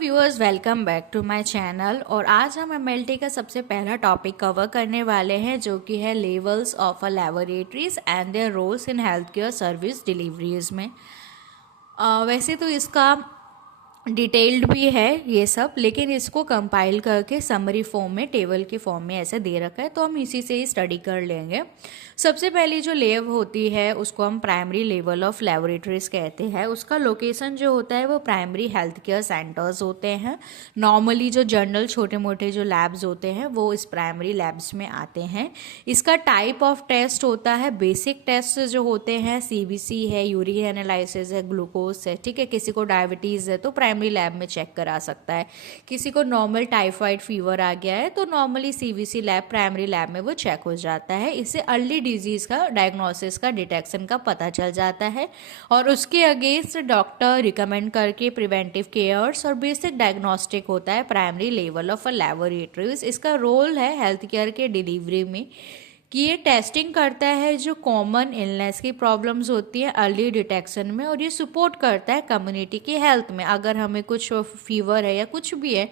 Viewers, welcome back to my channel. और आज हम एमएलटी का सबसे पहला टॉपिक कवर करने वाले हैं, जो कि है levels of a laboratories and their roles in health care service deliveries में। वैसे तो इसका डिटेल्ड भी है ये सब, लेकिन इसको कंपाइल करके समरी फॉर्म में, टेबल के फॉर्म में ऐसे दे रखा है, तो हम इसी से ही स्टडी कर लेंगे। सबसे पहली जो लेव होती है उसको हम प्राइमरी लेवल ऑफ लेबोरेटरीज कहते हैं। उसका लोकेशन जो होता है वो प्राइमरी हेल्थ केयर सेंटर्स होते हैं। नॉर्मली जो जनरल छोटे मोटे जो लैब्स होते हैं वो इस प्राइमरी लैब्स में आते हैं। इसका टाइप ऑफ टेस्ट होता है, बेसिक टेस्ट जो होते हैं, सीबीसी है, यूरिन एनालिसिस है, ग्लूकोज है, ठीक है। किसी को डायबिटीज़ है तो प्राइमरी लैब में चेक करा सकता है। किसी को नॉर्मल टाइफाइड फीवर आ गया है तो normally CBC lab, primary lab में वो चेक हो जाता है। इससे अर्ली डिजीज़ का डायग्नोसिस का, डिटेक्शन का पता चल जाता है और उसके अगेंस्ट डॉक्टर रिकमेंड करके प्रिवेंटिव केयर्स और बेसिक डायग्नोस्टिक होता है primary level of a laboratories. इसका रोल है हेल्थ केयर के डिलीवरी में कि ये टेस्टिंग करता है जो कॉमन इलनेस की प्रॉब्लम्स होती हैं अर्ली डिटेक्शन में, और ये सपोर्ट करता है कम्युनिटी की हेल्थ में। अगर हमें कुछ फीवर है या कुछ भी है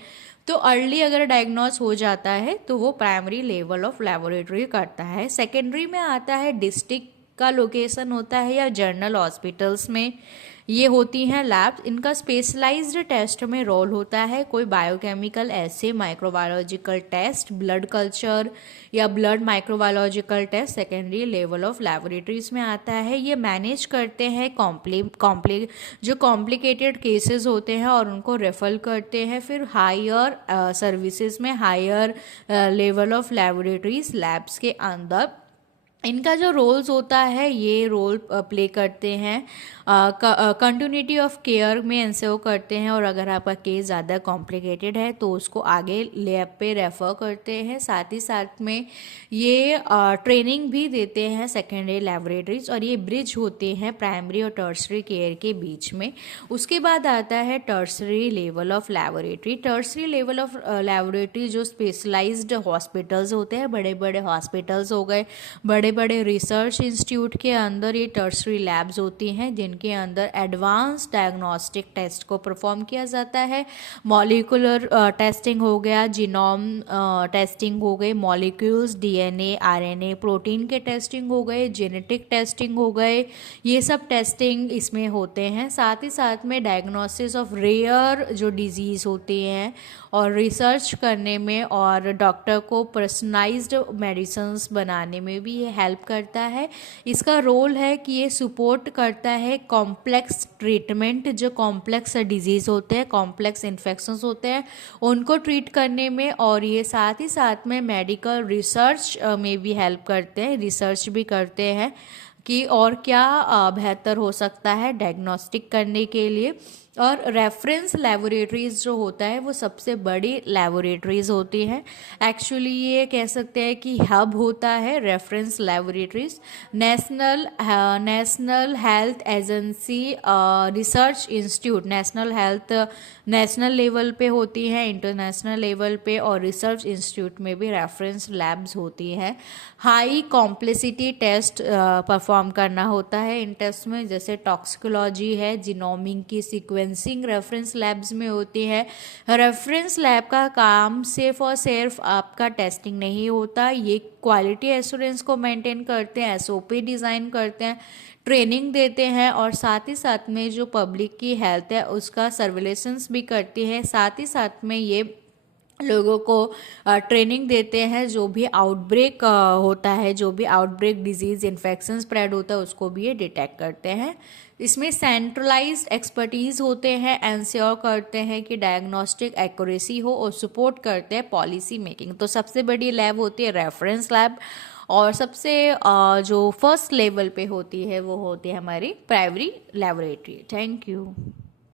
तो अर्ली अगर डायग्नोस हो जाता है तो वो प्राइमरी लेवल ऑफ लेबोरेटरी करता है। सेकेंडरी में आता है डिस्ट्रिक्ट का लोकेशन होता है या जर्नल हॉस्पिटल्स में ये होती हैं लैब्स। इनका स्पेशलाइज्ड टेस्ट में रोल होता है। कोई बायोकेमिकल ऐसे माइक्रोबायोलॉजिकल टेस्ट, ब्लड कल्चर या blood microbiological test secondary level of laboratories में आता है। ये मैनेज करते हैं जो कॉम्प्लिकेटेड केसेस होते हैं और उनको रेफर करते हैं फिर हायर सर्विसेज में, higher level of laboratories labs के अंदर। इनका जो रोल्स होता है ये रोल प्ले करते हैं कंटिन्यूटी ऑफ केयर में इंश्योर करते हैं, और अगर आपका केस ज़्यादा कॉम्प्लिकेटेड है तो उसको आगे लैब पे रेफ़र करते हैं। साथ ही साथ में ये ट्रेनिंग भी देते हैं सेकेंडरी लैबोरेटरीज, और ये ब्रिज होते हैं प्राइमरी और टर्सरी केयर के बीच में। उसके बाद आता है tertiary level of laboratory. Tertiary level of laboratory जो स्पेशलाइज्ड हॉस्पिटल्स होते हैं, बड़े बड़े हॉस्पिटल्स हो गए, बड़े बड़े रिसर्च इंस्टीट्यूट के अंदर ये टर्सरी लैब्स होती हैं जिनके अंदर एडवांस डायग्नोस्टिक टेस्ट को परफॉर्म किया जाता है। मॉलिक्यूलर टेस्टिंग हो गया, जीनोम टेस्टिंग हो गई, मॉलिक्यूल्स, डीएनए, आरएनए, प्रोटीन के टेस्टिंग हो गए, जेनेटिक टेस्टिंग हो गए, ये सब टेस्टिंग इसमें होते हैं। साथ ही साथ में डायग्नोसिस ऑफ रेयर जो डिजीज़ होती हैं और रिसर्च करने में और डॉक्टर को पर्सनलाइज्ड मेडिसिन्स बनाने में भी ये हेल्प करता है। इसका रोल है कि ये सपोर्ट करता है कॉम्प्लेक्स ट्रीटमेंट, जो कॉम्प्लेक्स डिजीज़ होते हैं, कॉम्प्लेक्स इन्फेक्शंस होते हैं, उनको ट्रीट करने में। और ये साथ ही साथ में मेडिकल रिसर्च में भी हेल्प करते हैं, रिसर्च भी करते हैं कि और क्या बेहतर हो सकता है डायग्नोस्टिक करने के लिए। और रेफरेंस लेबोरेटरीज जो होता है वो सबसे बड़ी लेबोरेटरीज होती हैं। एक्चुअली ये कह सकते हैं कि हब होता है reference laboratories. National health agency, research institute, national level पे होती हैं, इंटरनेशनल लेवल पे और रिसर्च इंस्टीट्यूट में भी रेफरेंस लैब्स होती हैं। हाई कॉम्प्लेक्सिटी टेस्ट परफॉर्म करना होता है इन टेस्ट में, जैसे टॉक्सिकोलॉजी है, जीनोमिंग की सीक्वेंसिंग रेफरेंस लैब्स में होती है। रेफरेंस लैब का काम सिर्फ और सिर्फ आपका टेस्टिंग नहीं होता, ये क्वालिटी एश्योरेंस को मेंटेन करते हैं, एसओपी डिज़ाइन करते हैं, ट्रेनिंग देते हैं, और साथ ही साथ में जो पब्लिक की हेल्थ है उसका सर्विलेंस भी करती है। साथ ही साथ में ये लोगों को ट्रेनिंग देते हैं, जो भी आउटब्रेक होता है, जो भी आउटब्रेक डिजीज़ इन्फेक्शन स्प्रेड होता है उसको भी ये डिटेक्ट करते हैं। इसमें सेंट्रलाइज्ड एक्सपर्टीज़ होते हैं, एंश्योर करते हैं कि डायग्नोस्टिक एक्यूरेसी हो और सपोर्ट करते हैं पॉलिसी मेकिंग। तो सबसे बड़ी लैब होती है रेफरेंस लैब, और सबसे जो फर्स्ट लेवल पे होती है वो होती है हमारी प्राइमरी लेबोरेटरी। Thank you.